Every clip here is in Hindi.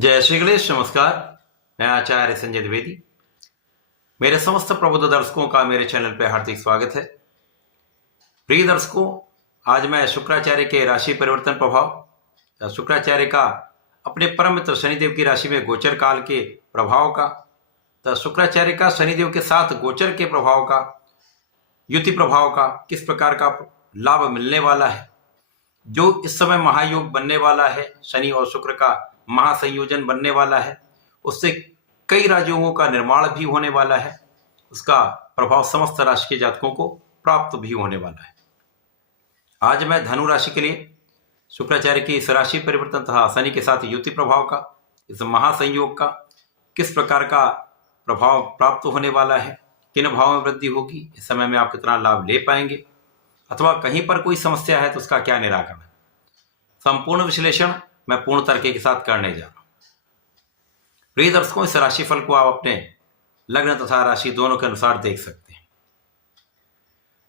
जय श्री गणेश। नमस्कार। मैं आचार्य संजय द्विवेदी। मेरे समस्त प्रबुद्ध दर्शकों का मेरे चैनल पर हार्दिक स्वागत है। प्रिय दर्शकों, आज मैं शुक्राचार्य के राशि परिवर्तन प्रभाव, शुक्राचार्य का अपने परम मित्र शनिदेव की राशि में गोचर काल के प्रभाव का, तो शुक्राचार्य का शनिदेव के साथ गोचर के प्रभाव का, युति प्रभाव का किस प्रकार का लाभ मिलने वाला है, जो इस समय महायोग बनने वाला है, शनि और शुक्र का महासंयोजन बनने वाला है, उससे कई राजयोगों का निर्माण भी होने वाला है, उसका प्रभाव समस्त राशि के जातकों को प्राप्त भी होने वाला है। आज मैं धनु राशि के लिए शुक्राचार्य की इस राशि परिवर्तन तथा शनि के साथ युति प्रभाव का, इस महासंयोग का किस प्रकार का प्रभाव प्राप्त होने वाला है, किन भाव में वृद्धि होगी, इस समय में आप कितना लाभ ले पाएंगे, अथवा कहीं पर कोई समस्या है तो उसका क्या निराकरण है, संपूर्ण विश्लेषण मैं पूर्ण तरीके के साथ करने जा रहा हूं। प्रिय दर्शकों, इस राशिफल को आप अपने लग्न तथा राशि दोनों के अनुसार देख सकते हैं।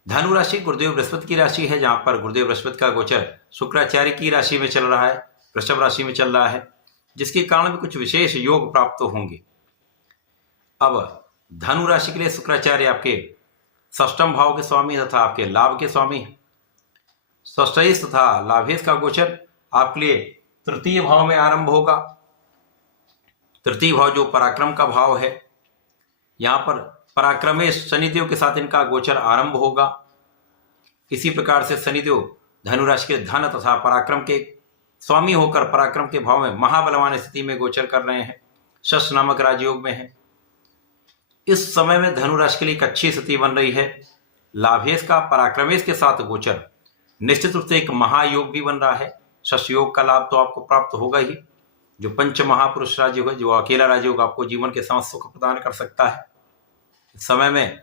धनु राशि गुरुदेव बृहस्पति की राशि है, जहां पर गुरुदेव बृहस्पति का गोचर शुक्राचार्य की राशि में चल रहा है, वृषभ राशि में चल रहा है, जिसके कारण भी कुछ विशेष योग प्राप्त होंगे। अब धनु राशि के लिए शुक्राचार्य आपके षष्ठम भाव के स्वामी तथा आपके लाभ के स्वामी है। षष्ठेश तथा लाभेश का गोचर आपके लिए तृतीय भाव में आरंभ होगा। तृतीय भाव जो पराक्रम का भाव है, यहां पर पराक्रमेश शनिदेव के साथ इनका गोचर आरंभ होगा। इसी प्रकार से शनिदेव धनु राशि के धन तथा पराक्रम के स्वामी होकर पराक्रम के भाव में महाबलवान स्थिति में गोचर कर रहे हैं, शश नामक राजयोग में है। इस समय में धनु राशि के लिए एक अच्छी स्थिति बन रही है। लाभेश का पराक्रमेश के साथ गोचर निश्चित रूप से एक महायोग भी बन रहा है। शश योग का लाभ तो आपको प्राप्त होगा ही, जो पंच महापुरुष राजयोग है, जो अकेला राजयोग आपको जीवन के समस्त सुख प्रदान कर सकता है। इस समय में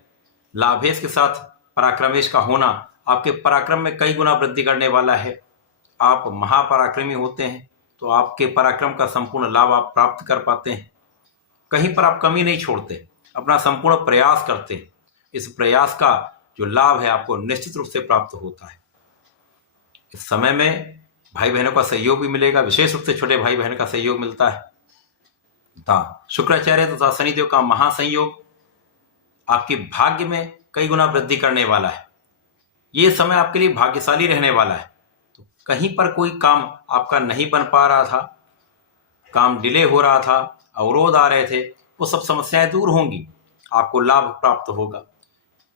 लाभेश के साथ पराक्रमेश का होना आपके पराक्रम में कई गुना वृद्धि करने वाला है। आप महापराक्रमी होते हैं तो आपके पराक्रम का संपूर्ण लाभ आप प्राप्त कर पाते हैं। कहीं पर आप कमी नहीं छोड़ते, अपना संपूर्ण प्रयास करते हैं। इस प्रयास का जो लाभ है आपको निश्चित रूप से प्राप्त होता है। इस समय में भाई बहनों का सहयोग भी मिलेगा, विशेष रूप से छोटे भाई बहन का सहयोग मिलता है। शुक्राचार्य तथा शनिदेव का महासंयोग आपके भाग्य में कई गुना वृद्धि करने वाला है। ये समय आपके लिए भाग्यशाली रहने वाला है। तो कहीं पर कोई काम आपका नहीं बन पा रहा था, काम डिले हो रहा था, अवरोध आ रहे थे, वो सब समस्याएं दूर होंगी, आपको लाभ प्राप्त होगा,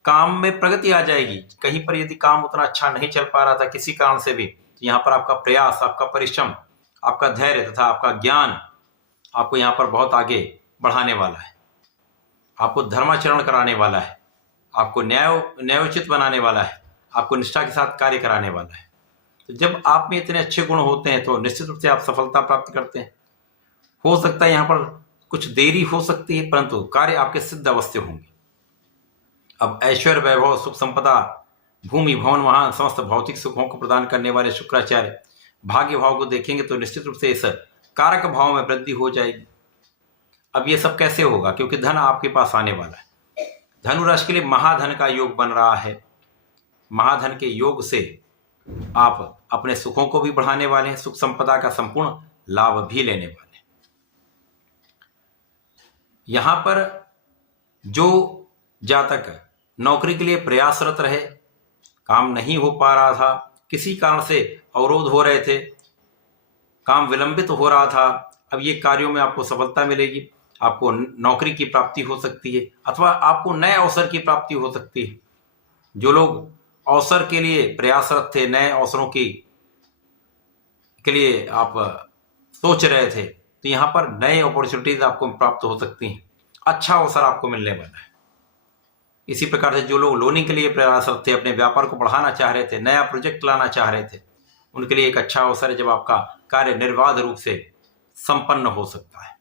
काम में प्रगति आ जाएगी। कहीं पर यदि काम उतना अच्छा नहीं चल पा रहा था किसी कारण से भी, तो यहाँ पर आपका प्रयास, आपका परिश्रम, आपका धैर्य तथा आपका ज्ञान आपको यहाँ पर बहुत आगे बढ़ाने वाला है, आपको धर्माचरण कराने वाला है, आपको न्यायोचित बनाने वाला है, आपको निष्ठा के साथ कार्य कराने वाला है। तो जब आप में इतने अच्छे गुण होते हैं तो निश्चित रूप से आप सफलता प्राप्त करते हैं। हो सकता है यहाँ पर कुछ देरी हो सकती है, परंतु कार्य आपके सिद्ध अवश्य होंगे। अब ऐश्वर्य, वैभव, सुख, संपदा, भूमि, भवन, वहां समस्त भौतिक सुखों को प्रदान करने वाले शुक्राचार्य भाग्य भाव को देखेंगे तो निश्चित रूप से इस कारक भाव में वृद्धि हो जाएगी। अब ये सब कैसे होगा? क्योंकि धन आपके पास आने वाला है। धनु राशि के लिए महाधन का योग बन रहा है। महाधन के योग से आप अपने सुखों को भी बढ़ाने वाले हैं, सुख संपदा का संपूर्ण लाभ भी लेने वाले हैं। यहां पर जो जातक नौकरी के लिए प्रयासरत रहे, काम नहीं हो पा रहा था, किसी कारण से अवरोध हो रहे थे, काम विलंबित हो रहा था, अब ये कार्यों में आपको सफलता मिलेगी। आपको नौकरी की प्राप्ति हो सकती है अथवा आपको नए अवसर की प्राप्ति हो सकती है। जो लोग अवसर के लिए प्रयासरत थे, नए अवसरों के लिए आप सोच रहे थे, तो यहाँ पर नए अपॉर्चुनिटीज आपको प्राप्त हो सकती हैं। अच्छा अवसर आपको मिलने वाला है। इसी प्रकार से जो लोग लोनिंग के लिए प्रयासरत थे, अपने व्यापार को बढ़ाना चाह रहे थे, नया प्रोजेक्ट लाना चाह रहे थे, उनके लिए एक अच्छा अवसर है जब आपका कार्य निर्बाध रूप से संपन्न हो सकता है।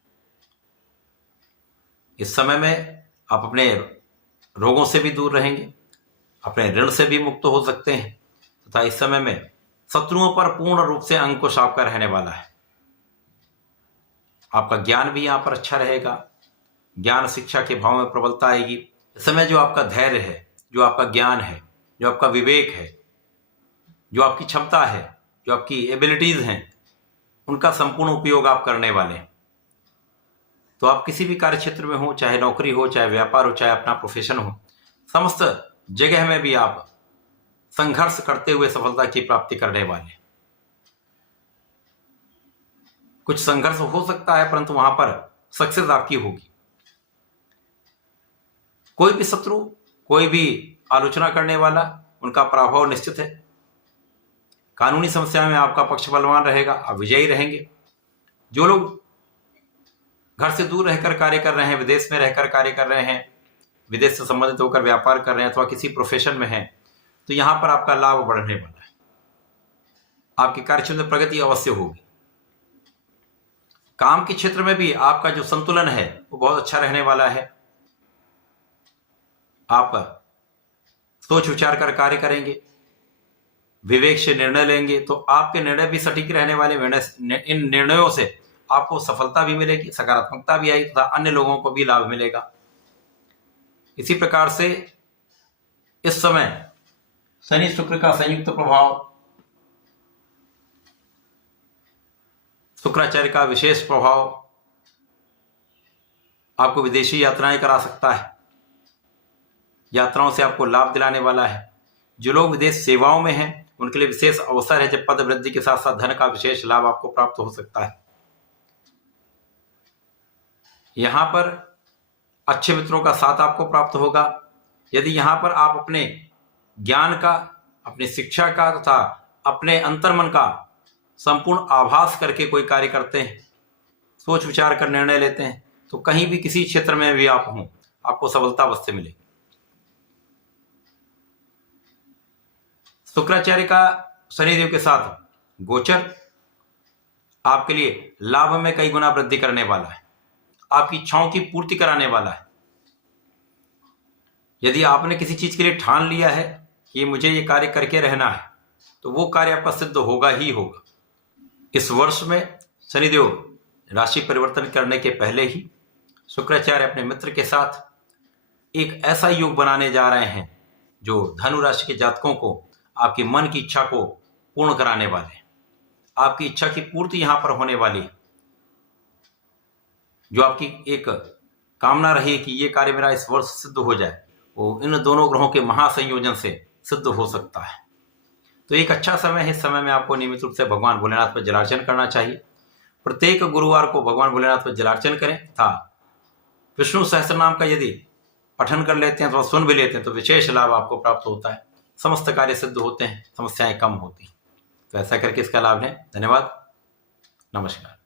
इस समय में आप अपने रोगों से भी दूर रहेंगे, अपने ऋण से भी मुक्त हो सकते हैं तथा इस समय में शत्रुओं पर पूर्ण रूप से अंकुश आपका रहने वाला है। आपका ज्ञान भी यहाँ पर अच्छा रहेगा, ज्ञान शिक्षा के भाव में प्रबलता आएगी। इस समय जो आपका धैर्य है, जो आपका ज्ञान है, जो आपका विवेक है, जो आपकी क्षमता है, जो आपकी एबिलिटीज हैं, उनका संपूर्ण उपयोग आप करने वाले हैं। तो आप किसी भी कार्य क्षेत्र में हो, चाहे नौकरी हो, चाहे व्यापार हो, चाहे अपना प्रोफेशन हो, समस्त जगह में भी आप संघर्ष करते हुए सफलता की प्राप्ति करने वाले। कुछ संघर्ष हो सकता है परंतु वहां पर सक्सेस आपकी होगी। कोई भी शत्रु, कोई भी आलोचना करने वाला, उनका प्रभाव निश्चित है। कानूनी समस्या में आपका पक्ष बलवान रहेगा, आप विजयी रहेंगे। जो लोग घर से दूर रहकर कार्य कर रहे हैं, विदेश में रहकर कार्य कर रहे हैं, विदेश से संबंधित होकर व्यापार कर रहे हैं अथवा किसी प्रोफेशन में हैं, तो यहां पर आपका लाभ बढ़ने वाला है। आपके कार्यक्षेत्र में प्रगति अवश्य होगी। काम के क्षेत्र में भी आपका जो संतुलन है वो बहुत अच्छा रहने वाला है। आप सोच विचार कर कार्य करेंगे, विवेक से निर्णय लेंगे, तो आपके निर्णय भी सटीक रहने वाले। इन निर्णयों से आपको सफलता भी मिलेगी, सकारात्मकता भी आएगी तथा अन्य लोगों को भी लाभ मिलेगा। इसी प्रकार से इस समय शनि शुक्र का संयुक्त प्रभाव, शुक्राचार्य का विशेष प्रभाव आपको विदेशी यात्राएं करा सकता है, यात्राओं से आपको लाभ दिलाने वाला है। जो लोग विदेश सेवाओं में हैं उनके लिए विशेष अवसर है, जब पद वृद्धि के साथ साथ धन का विशेष लाभ आपको प्राप्त हो सकता है। यहां पर अच्छे मित्रों का साथ आपको प्राप्त होगा। यदि यहां पर आप अपने ज्ञान का, अपनी शिक्षा का तथा अपने अंतर्मन का संपूर्ण आभास करके कोई कार्य करते हैं, सोच विचार कर निर्णय लेते हैं, तो कहीं भी किसी क्षेत्र में भी आप हों, आपको सफलता अवश्य मिलेगी। शुक्राचार्य का शनिदेव के साथ गोचर आपके लिए लाभ में कई गुना वृद्धि करने वाला है, आपकी इच्छाओं की पूर्ति कराने वाला है। यदि आपने किसी चीज के लिए ठान लिया है कि मुझे ये कार्य करके रहना है, तो वो कार्य आपका सिद्ध होगा ही होगा। इस वर्ष में शनिदेव राशि परिवर्तन करने के पहले ही शुक्राचार्य अपने मित्र के साथ एक ऐसा योग बनाने जा रहे हैं जो धनु राशि के जातकों को आपकी मन की इच्छा को पूर्ण कराने वाले हैं। आपकी इच्छा की पूर्ति यहां पर होने वाली है। जो आपकी एक कामना रही कि ये कार्य मेरा इस वर्ष सिद्ध हो जाए, वो इन दोनों ग्रहों के महासंयोजन से सिद्ध हो सकता है। तो एक अच्छा समय है। इस समय में आपको नियमित रूप से भगवान भोलेनाथ पर जलार्चन करना चाहिए। प्रत्येक गुरुवार को भगवान भोलेनाथ पर जलार्चन करें तथा विष्णु सहस्त्रनाम का यदि पठन कर लेते हैं तो सुन भी लेते हैं तो विशेष लाभ आपको प्राप्त होता है। समस्त कार्य सिद्ध होते हैं, समस्याएं कम होती हैं। तो ऐसा करके इसका लाभ लें। धन्यवाद, नमस्कार।